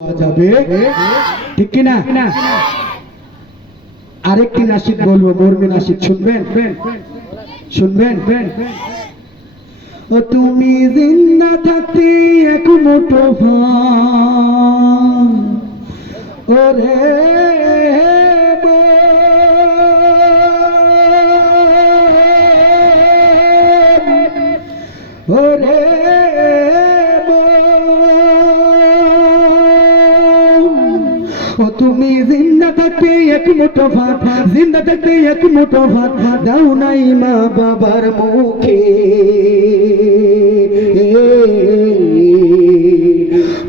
যাবে ঠিক কিনা? আরেকটি নাসিদ বলবো, মর্মী নাসিদ, শুনবেন? শুনবেন? ও তুমি জিন্দা থাকতে এক মুঠো ভাত, ওরে ওরে ও তুমি জিন্দা থাকতে এক মুঠো ভাত, জিন্দা থাকতে এক মুঠো ভাত দাও নাই মা বাবার মুখে।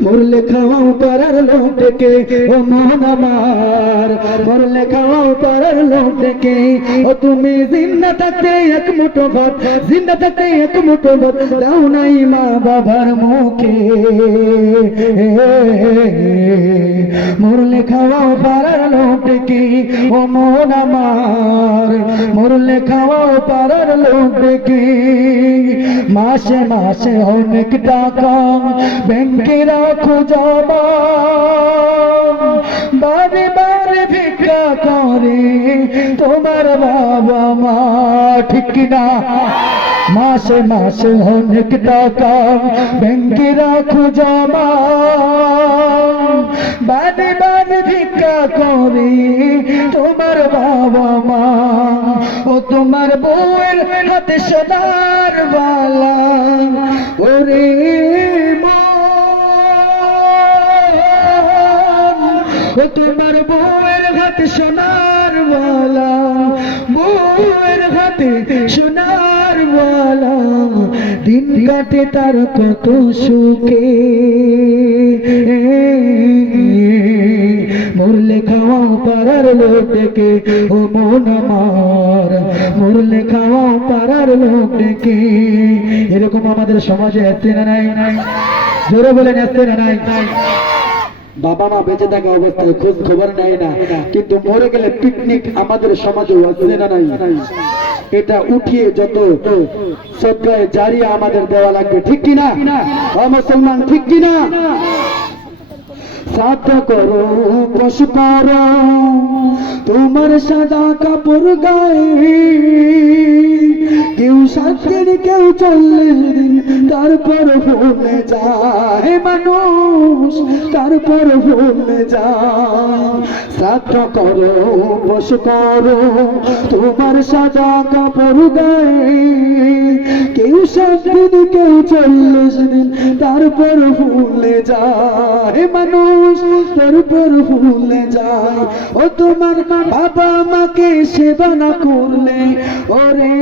মরলে খাওয়াও পারার লোক ডেকে ও মন আমার, মরলে খাওয়াও পারার লোক ডেকে। ও তুমি জিন্দা থাকতে এক মুঠো ভাত, জিন্দা থাকতে এক মুঠো ভাত দাও নাই মা বাবার মুখে। মরলে খাওয়াও পারার লোক ডেকে ও মন আমার, মরলে খাওয়াও পারার লোক ডেকে। মাসে মাসে অনেক টাকা ব্যাংকে রাখো জমা, বারে বারে ভিক্ষা করে তোমার বাবা মা, ঠিক কিনা? মাসে মাসে অনেক টাকা ব্যাংকে রাখো জমা, বারে বারে ভিক্ষা করে তোমার বাবা মা। ও তোমার বউয়ের হাতে সোনার বালা, ওরে ও তোমার বউয়ের হাতে সোনার বালা, বউয়ের হাতে সোনার বালা, দিন কাটে তার কত সুখে। মরলে খাওয়াও পারার লোক ডেকে ও মন আমার, মরলে খাওয়াও পারার লোক ডেকে। এরকম আমাদের সমাজে আছে না নাই? জোরে বলেন, আছে না নাই? বাবা মা বেঁচে থাকা অবস্থায় খোঁজ খবর নেয় না, কিন্তু মরে গেলে পিকনিক আমাদের সমাজে আছে না নাই? এটা উঠিয়ে যত সদকায়ে জারিয়া আমাদের দেওয়া লাগবে, ঠিক কিনা? মুসলমান, ঠিক কিনা? সাত করো পশু করো তোমার সাদা কাপড় গায়ে, কেউ 7 দিন কেউ 40 দিন তারপর ভুলে যায় মানুষ, তারপর ভুলে যায়। শ্রাদ্ধ করো পশু করো তোমার সাদা কাপড় গায়ে, কেউ 7 দিন কেউ 40 দিন তারপর ভুলে যায় মানুষ, তারপর ভুলে যায়। ও তোমার বাবা মাকে সেবা না করলে, ওরে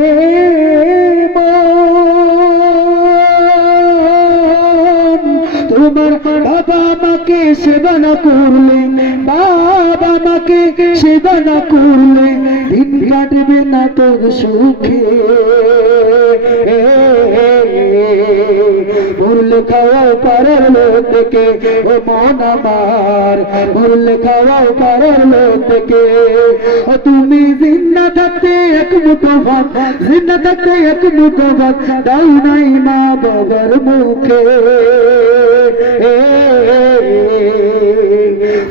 তোমার বাবা মাকে সেবা না করলে, বাবা মাকে সেবা না করলে দিন কাটবে না তোর সুখে। মরলে খাওয়াও পারার লোক ডেকে ও মন আমার, মরলে খাওয়াও পারার লোক ডেকে। ও তুমি জিন্দা থাকতে এক মুঠো ভাত, জিন্দা থাকতে এক মুঠো ভাত দাও নাই মা বাবার মুখে।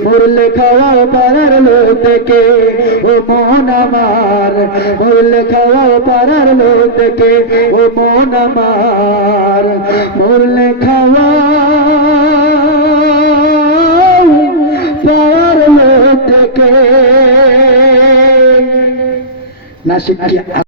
মরলে খাওয়াও পারার লোক ডেকে ও মন আমার, মরলে খাওয়াও পারার লোক ডেকে ও মন আমার, মরলে খাওয়াও পারার লোক ডেকে। নাসিক কি